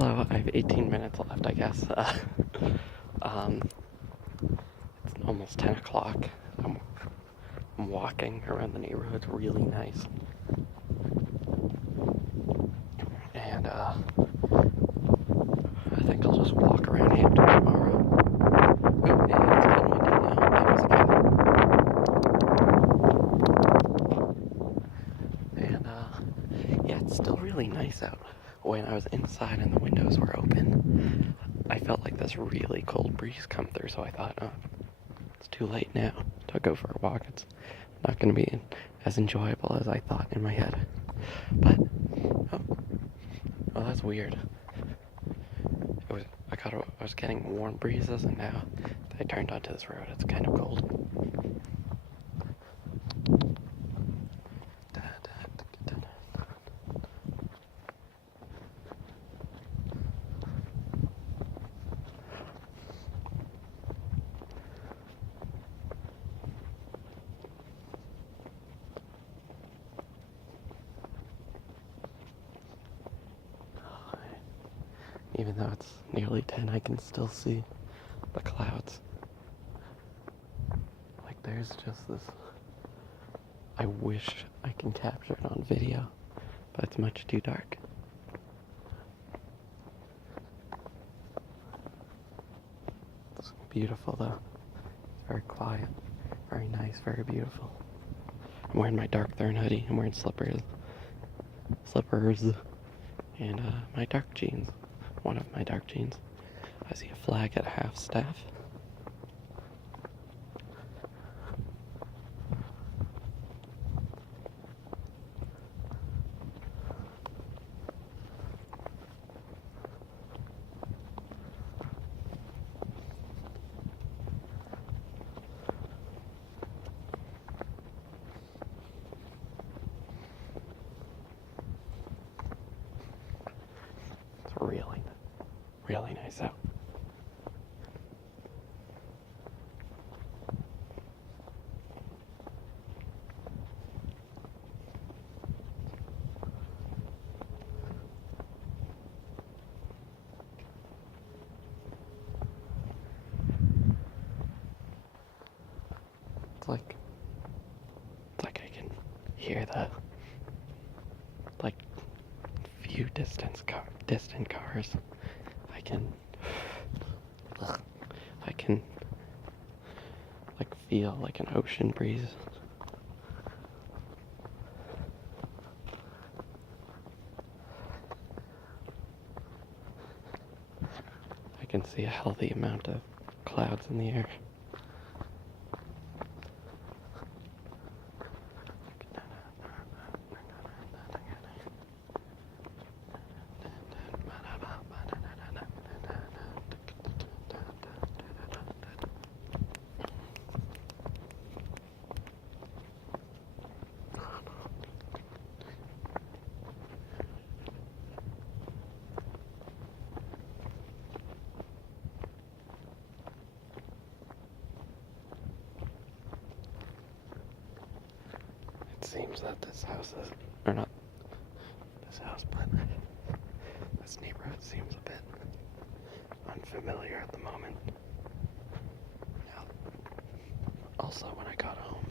Hello, I have 18 minutes left, I guess. Um, it's almost 10 o'clock. I'm walking around the neighborhood. It's really nice. And, I think I'll just walk around Hampton tomorrow. Ooh, yeah, it's getting windy now. That was a And, yeah, it's still really nice out. When I was inside and the windows were open, I felt like this really cold breeze come through, so I thought, oh, it's too late now to go for a walk. It's not going to be as enjoyable as I thought in my head. But, oh, that's weird. I was getting warm breezes, and now I turned onto this road. It's kind of cold. Even though it's nearly 10, I can still see the clouds. Like, there's just this. I wish I can capture it on video, but it's much too dark. It's beautiful, though. It's very quiet, very nice, very beautiful. I'm wearing my dark Thorn hoodie. I'm wearing slippers, and my dark jeans. One of my dark jeans. I see a flag at half staff. It's really, really nice out. It's like I can hear the, like, few distant cars. I can, I can, like, feel like an ocean breeze. I can see a healthy amount of clouds in the air. It seems that this house is, or not this house, but this neighborhood seems a bit unfamiliar at the moment. Now, also, when I got home,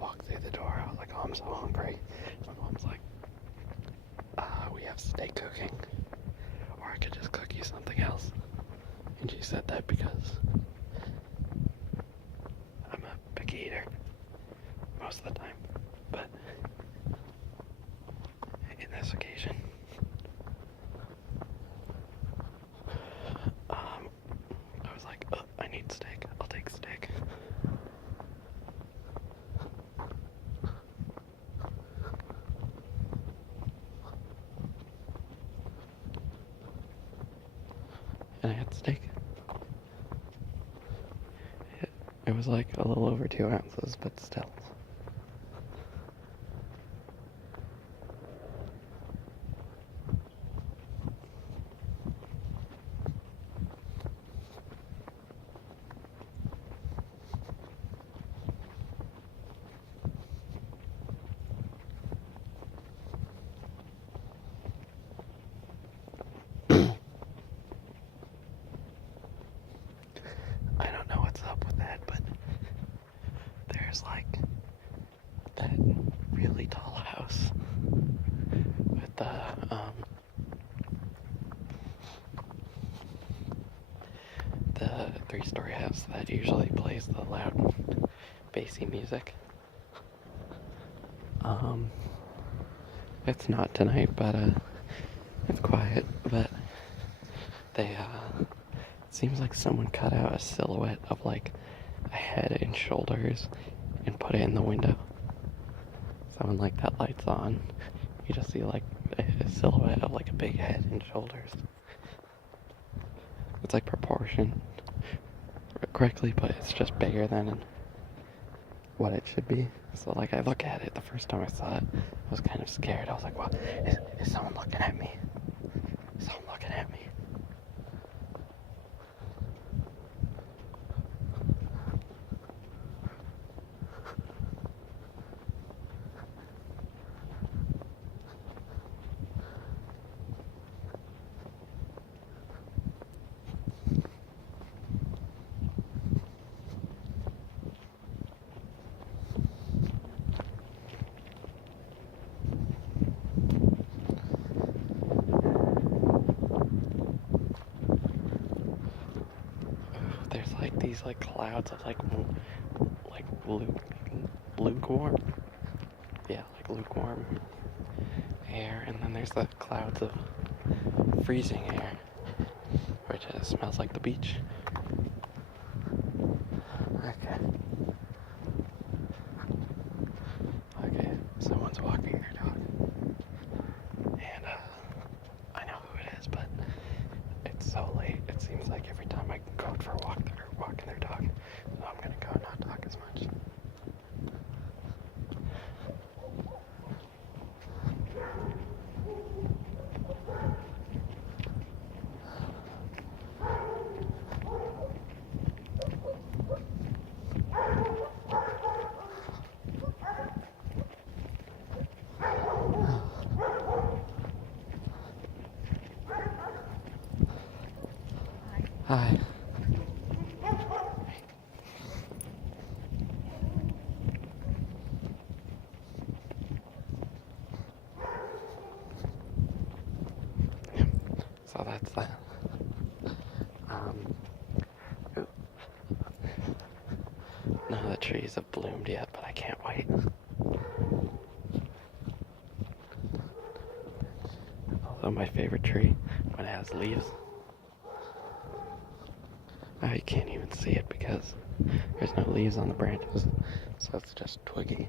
walked through the door, I was like, oh, I'm so hungry. My mom's like, we have steak cooking, or I could just cook you something else. And she said that because I'm a picky eater most of the time, but in this occasion, I was like, oh, I need steak. I'll take steak. And I had steak. It was like a little over 2 ounces, but still. three-story house that usually plays the loud, bassy music. It's not tonight, but it's quiet. But they it seems like someone cut out a silhouette of like a head and shoulders and put it in the window. So when like that light's on, you just see like a silhouette of like a big head and shoulders. It's like proportioned correctly, but it's just bigger than what it should be. So like I look at it the first time I saw it, I was kind of scared. I was like, "What? Is someone looking at me? Is someone looking at me?" There's like these like clouds of like lukewarm, yeah, like lukewarm air, and then there's the clouds of freezing air, which smells like the beach. Okay. Okay, someone's walking their dog, and I know who it is, but it's so late. It seems like every time I go out for a walk, they're walking their dog, so I'm gonna go not talk as much. Hi. So that's that. Um, None of the trees have bloomed yet, but I can't wait. Although my favorite tree, when it has leaves, I can't even see it because there's no leaves on the branches, so it's just twiggy.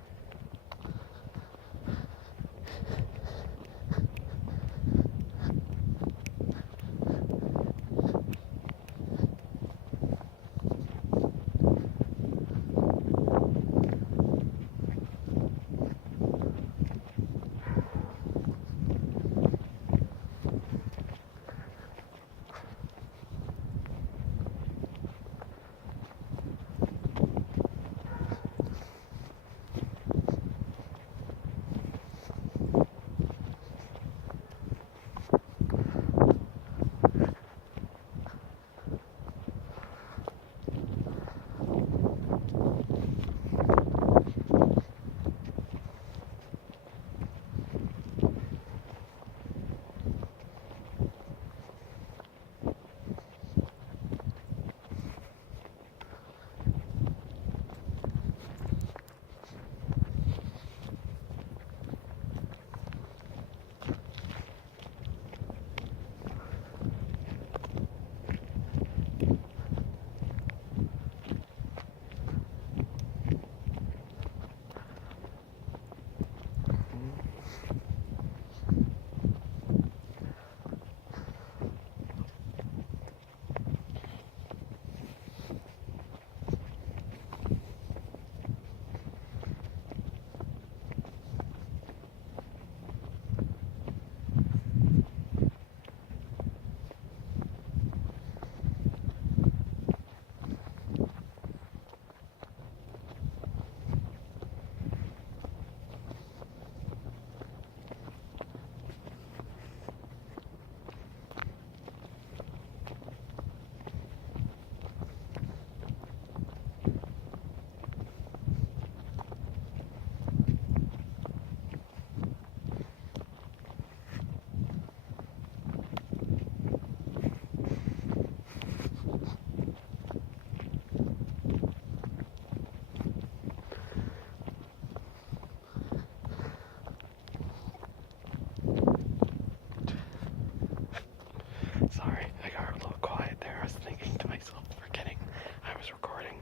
sorry. I got a little quiet there. I was thinking to myself, forgetting I was recording.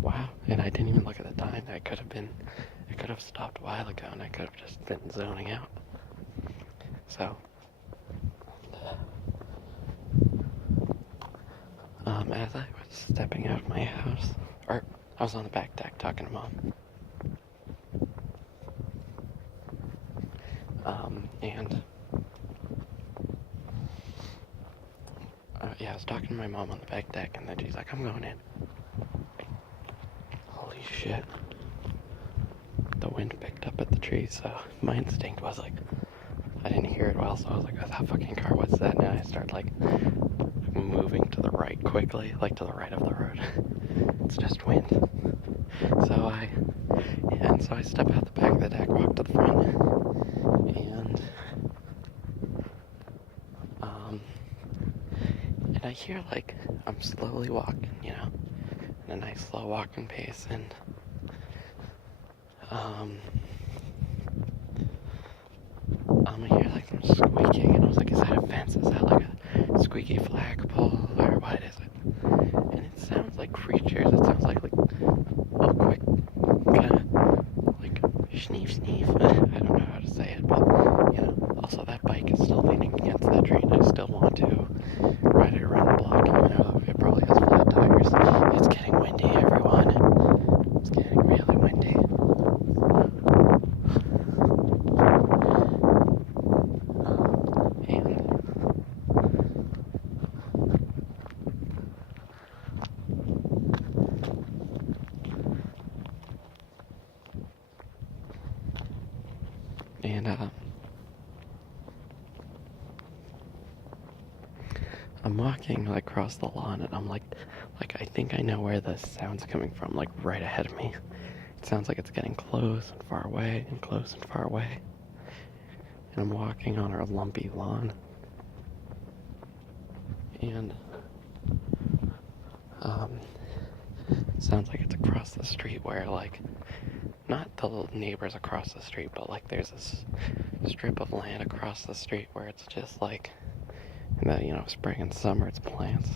Wow. And I didn't even look at the time. I could have stopped a while ago and I could have just been zoning out. So, as I was stepping out of my house, or I was on the back deck talking to Mom. And yeah, I was talking to my mom on the back deck, and then she's like, I'm going in. Holy shit. The wind picked up at the trees, so my instinct was like, I didn't hear it well, so I was like, oh, that fucking car, what's that? And I started like moving to the right quickly, like to the right of the road. It's just wind. So I step out the back of the deck, walk to the front, and I hear like I'm slowly walking, you know, in a nice slow walking pace, and I hear like some squeaking, and I was like, is that a fence? Is that like a squeaky flagpole, or what is it? And it sounds like creatures. It sounds like a quick kind of like sneef sneef. I don't know how to say it, but you know. Also, that bike is still leaning against that tree, and I still want to ride it around the block, even though it probably has flat tires. It's getting windy, everyone. It's getting really windy. And I'm walking like across the lawn, and I'm like I think I know where the sound's coming from, like right ahead of me. It sounds like it's getting close and far away and close and far away. And I'm walking on our lumpy lawn, and it sounds like it's across the street where like not the neighbors across the street, but like there's this strip of land across the street where it's just like in the, you know, spring and summer it's plants.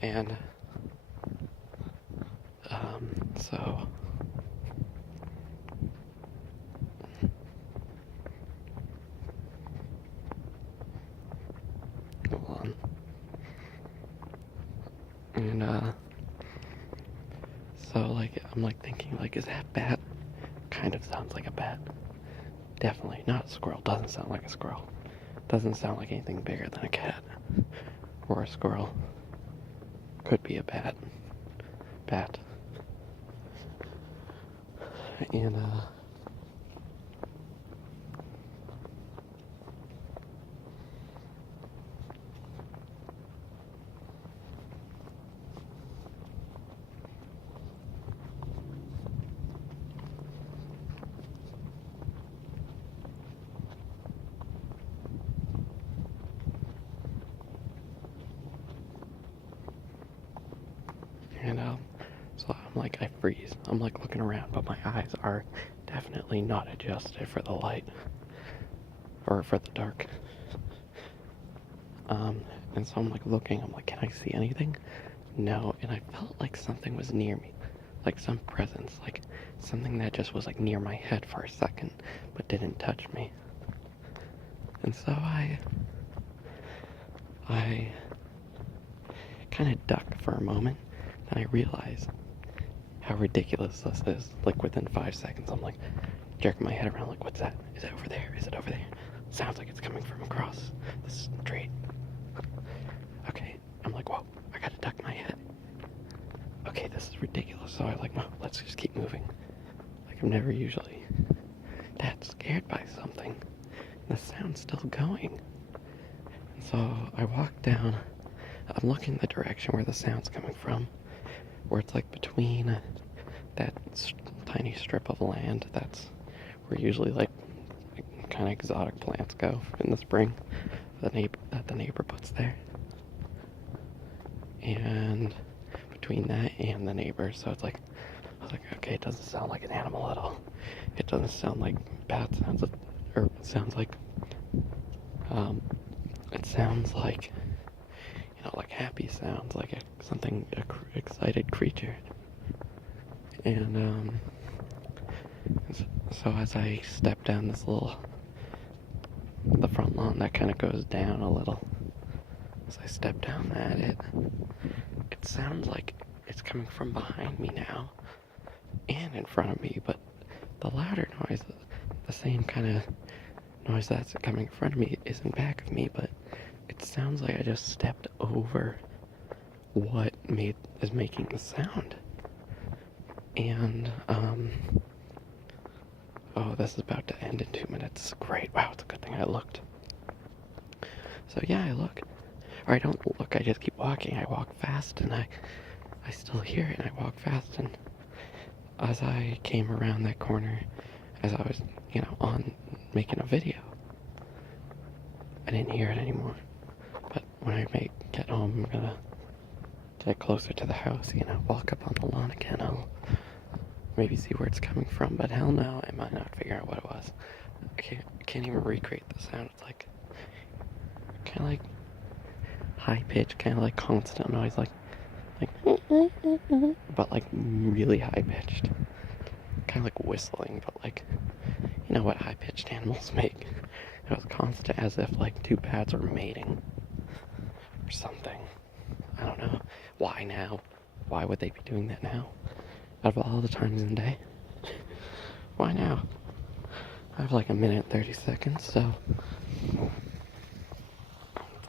And so hold on. And so like I'm like thinking like, is that bat? Kind of sounds like a bat. Definitely not a squirrel. Doesn't sound like a squirrel. Doesn't sound like anything bigger than a cat or a squirrel. Could be a bat. Bat. And so I'm like, I freeze. I'm like looking around, but my eyes are definitely not adjusted for the light or for the dark. And so I'm like looking, I'm like, can I see anything? No, and I felt like something was near me, like some presence, like something that just was like near my head for a second, but didn't touch me. And so I kind of duck for a moment, and I realize how ridiculous this is. Like within 5 seconds, I'm like jerking my head around, like, what's that? Is it over there? Is it over there? Sounds like it's coming from across this street. Okay, I'm like, whoa, I gotta duck my head. Okay, this is ridiculous. So I like, no, let's just keep moving. Like I'm never usually that scared by something. The sound's still going. And so I walk down. I'm looking the direction where the sound's coming from, where it's like between that tiny strip of land that's where usually like kind of exotic plants go in the spring that the neighbor puts there. and between that and the neighbors, so it's like, I was like, okay, it doesn't sound like an animal at all. It doesn't sound like bat sounds, or it sounds like, it sounds like, like happy sounds, like something, excited creature. And, so as I step down the front lawn that kind of goes down a little, as I step down that, it sounds like it's coming from behind me now, and in front of me, but the louder noise, the same kind of noise that's coming in front of me is in back of me, but it sounds like I just stepped over what is making the sound. And, oh, this is about to end in 2 minutes. Great. Wow, it's a good thing I looked. So yeah, I look. Or I don't look, I just keep walking. I walk fast, and I still hear it, and I walk fast, and as I came around that corner, as I was, on making a video, I didn't hear it anymore. But when I get home, I'm gonna get closer to the house, walk up on the lawn again. I'll maybe see where it's coming from, but hell no, I might not figure out what it was. I can't even recreate the sound. It's like, kind of like high pitch, kind of like constant noise, like, but like really high pitched. Kind of like whistling, but like, you know what high pitched animals make? It was constant, as if like two bats were mating or something. I don't know. Why now? Why would they be doing that now? Out of all the times in the day? Why now? I have like a minute and 30 seconds, so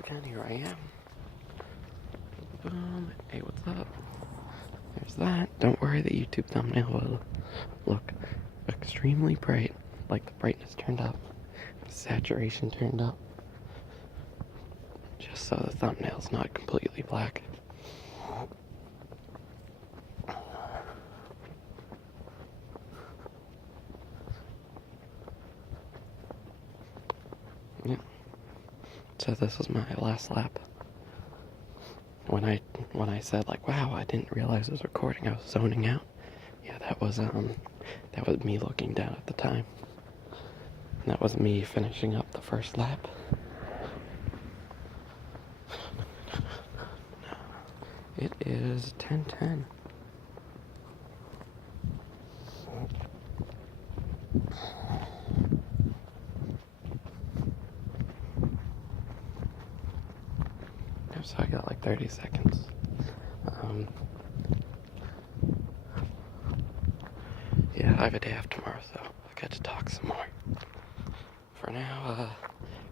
again, here I am. Boom. Hey, what's up? There's that. Don't worry, the YouTube thumbnail will look extremely bright, like the brightness turned up, the saturation turned up, just so the thumbnail's not completely black. Yeah. So this was my last lap. When I said like, wow, I didn't realize it was recording, I was zoning out. Yeah, that was me looking down at the time. And that was me finishing up the first lap. It is 10:10. So I got like 30 seconds. Yeah, I have a day off tomorrow, so I get to talk some more. For now,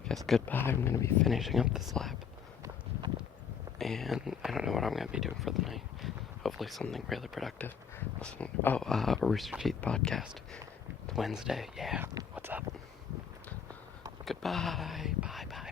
I guess goodbye. I'm going to be finishing up this lap. And I don't know what I'm going to be doing for the night. Hopefully something really productive. Rooster Teeth podcast. It's Wednesday. Yeah, what's up? Goodbye. Bye.